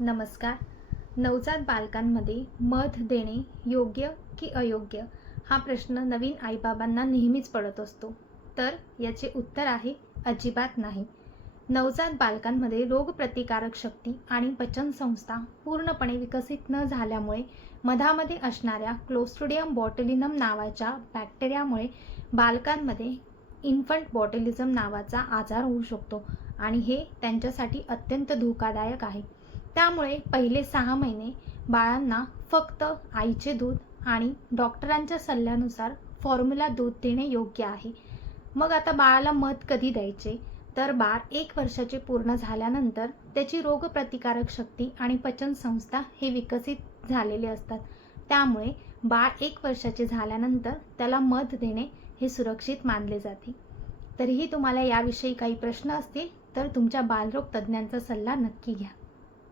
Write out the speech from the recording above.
नमस्कार. नवजात बालकांमध्ये मध देणे योग्य की अयोग्य हा प्रश्न नवीन आईबाबांना नेहमीच पडत असतो. तर याचे उत्तर आहे अजिबात नाही. नवजात बालकांमध्ये रोगप्रतिकारक शक्ती आणि पचनसंस्था पूर्णपणे विकसित न झाल्यामुळे मधामध्ये असणाऱ्या क्लोस्ट्रिडियम बॉट्युलिनम नावाच्या बॅक्टेरियामुळे बालकांमध्ये इन्फंट बॉट्युलिझम नावाचा आजार होऊ शकतो आणि हे त्यांच्यासाठी अत्यंत धोकादायक आहे. त्यामुळे पहिले 6 महिने बाळांना फक्त आईचे दूध आणि डॉक्टरांच्या सल्ल्यानुसार फॉर्म्युला दूध देणे योग्य आहे. मग आता बाळाला मध कधी द्यायचे? तर बाळ 1 वर्षाचे पूर्ण झाल्यानंतर त्याची रोगप्रतिकारक शक्ती आणि पचनसंस्था हे विकसित झालेले असतात. त्यामुळे बाळ 1 वर्षाचे झाल्यानंतर त्याला मध देणे हे सुरक्षित मानले जाते. तरीही तुम्हाला याविषयी काही प्रश्न असतील तर तुमच्या बालरोग तज्ज्ञांचा सल्ला नक्की घ्या.